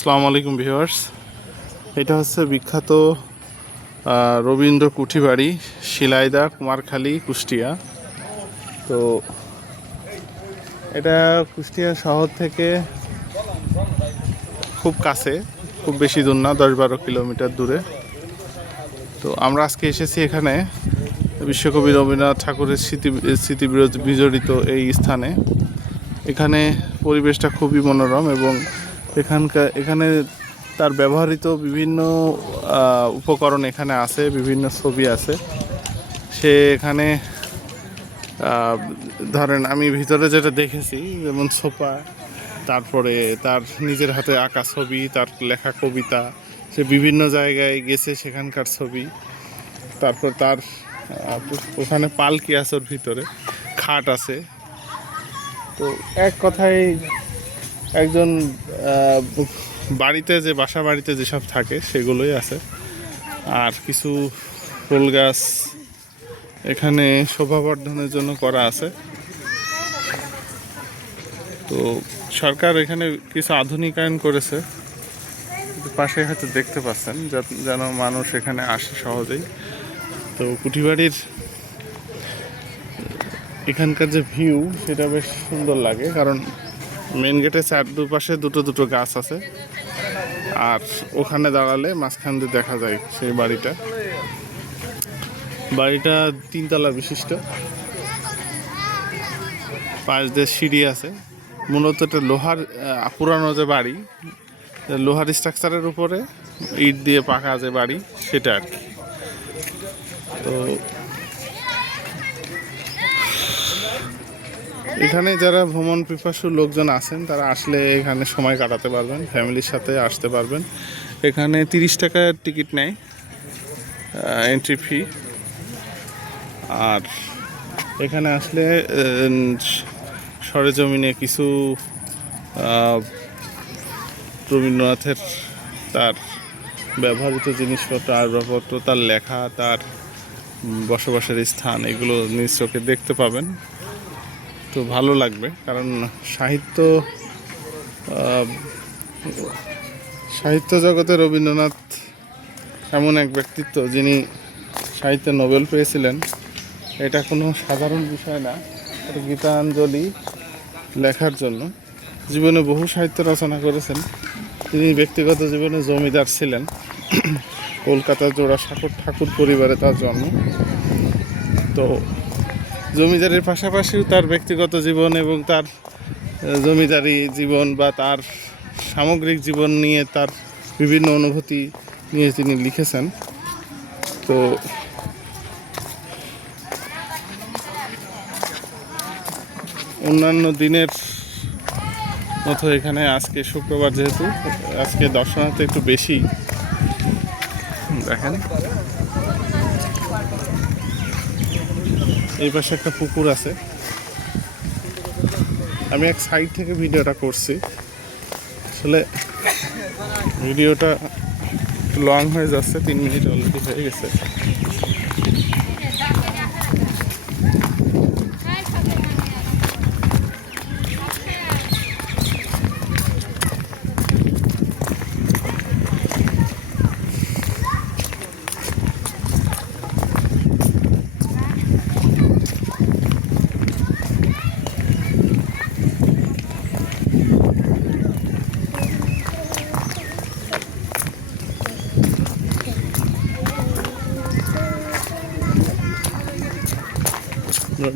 আসসালামু আলাইকুম ভিউয়ার্স। এটা হচ্ছে বিখ্যাত রবীন্দ্র কুঠিবাড়ি, শিলাইদহ, কুমারখালী, কুষ্টিয়া। তো এটা কুষ্টিয়া শহর থেকে খুব কাছে, খুব বেশি দূর না, 10-12 কিলোমিটার দূরে। তো আমরা আজকে এসেছি এখানে বিশ্বকবি রবীন্দ্রনাথ ঠাকুরের স্মৃতি বিজড়িত এই স্থানে। এখানে পরিবেশটা খুবই মনোরম এবং এখানে তার ব্যবহৃত বিভিন্ন উপকরণ এখানে আছে, বিভিন্ন ছবি আছে। সে এখানে ধরেন আমি ভিতরে যেটা দেখেছি, যেমন সোফা, তারপরে তার নিজের হাতে আঁকা ছবি, তার লেখা কবিতা, সে বিভিন্ন জায়গায় গেছে সেখানকার ছবি। তারপর তার ওখানে পালকি আছে, ওর ভিতরে খাট আছে। তো এক কথায় একজন বাড়িতে যে বাসা বাড়িতে যেসব থাকে সেগুলোই আছে। আর কিছু ফুল গাছ এখানে শোভাবর্ধনের জন্য করা আছে। তো সরকার এখানে কিছু আধুনিকায়ন করেছে, পাশে হয়তো দেখতে পাচ্ছেন, যেন মানুষ এখানে আসে সহজেই। তো কুঠিবাড়ির এখানকার যে ভিউ সেটা বেশ সুন্দর লাগে, কারণ মেন গেটের দুপাশে দুটো দুটো গাছ আছে। আর ওখানে দাঁড়ালে মাঝখান দিয়ে দেখা যায় সেই বাড়িটা। বাড়িটা 3 তলা বিশিষ্ট, পাশ দিয়ে সিঁড়ি আছে। মূলত এটা লোহার পুরানো যে বাড়ি, লোহার স্ট্রাকচারের উপরে ইট দিয়ে পাকা যে বাড়ি, সেটা আর কি। তো এখানে যারা ভ্রমণ পিপাসু লোকজন আছেন তারা আসলে এখানে সময় কাটাতে পারবেন, ফ্যামিলির সাথে আসতে পারবেন। এখানে 30 টাকার টিকিট নেয় এন্ট্রি ফি। আর এখানে আসলে সরেজমিনে কিছু রবীন্দ্রনাথের তার ব্যবহৃত জিনিসপত্র, আসবাবপত্র, তার লেখা, তার বসবাসের স্থান, এগুলো নিজ চোখে দেখতে পাবেন। তো ভালো লাগবে, কারণ সাহিত্য জগতে রবীন্দ্রনাথ এমন এক ব্যক্তিত্ব যিনি সাহিত্যে নোবেল পেয়েছিলেন। এটা কোনো সাধারণ বিষয় না। এটা গীতাঞ্জলি লেখার জন্য জীবনে বহু সাহিত্য রচনা করেছেন। তিনি ব্যক্তিগত জীবনে জমিদার ছিলেন। কলকাতার জোড়াসাঁকোর ঠাকুর পরিবারে তার জন্ম। তো জমিদারির পাশাপাশিও তার ব্যক্তিগত জীবন এবং তার জমিদারি জীবন বা তার সামগ্রিক জীবন নিয়ে তার বিভিন্ন অনুভূতি নিয়ে তিনি লিখেছেন। তো অন্যান্য দিনের মতো এখানে আজকে শুক্রবার, যেহেতু আজকে দর্শনার্থী একটু বেশি। দেখেন এই পাশে একটা পুকুর আছে। আমি এক সাইড থেকে ভিডিওটা করছি, আসলে ভিডিওটা লং হয়ে যাচ্ছে, 3 মিনিট অলরেডি হয়ে গেছে।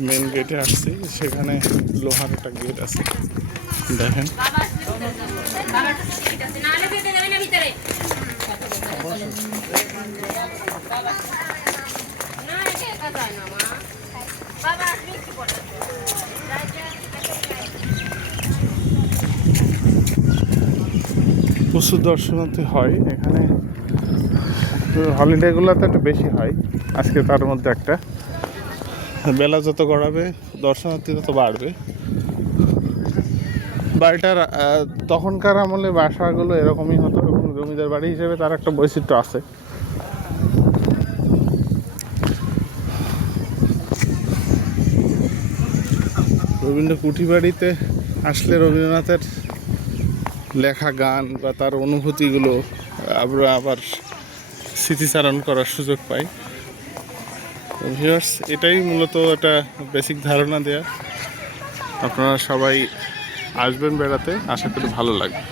মেন গেটে আসছি, সেখানে লোহার একটা গেট আছে, দেখেন। প্রচুর দর্শনার্থী হয় এখানে, হলিডেগুলোতে একটু বেশি হয়। আজকে তার মধ্যে একটা, বেলা যত গড়াবে দর্শনার্থী তত বাড়বে। বাড়িটার তখনকার আমলে বাসাগুলো এরকমই হতো এবং জমিদার বাড়ি হিসেবে তার একটা বৈচিত্র্য আছে। রবীন্দ্র কুঠিবাড়িতে আসলে রবীন্দ্রনাথের লেখা গান বা তার অনুভূতিগুলো আমরা আবার স্মৃতিচারণ করার সুযোগ পাই। ভিউয়ার্স, এটাই মূলত একটা বেসিক ধারণা দেয়া। আপনারা সবাই আসবেন বেড়াতে, আশা করি ভালো লাগবে।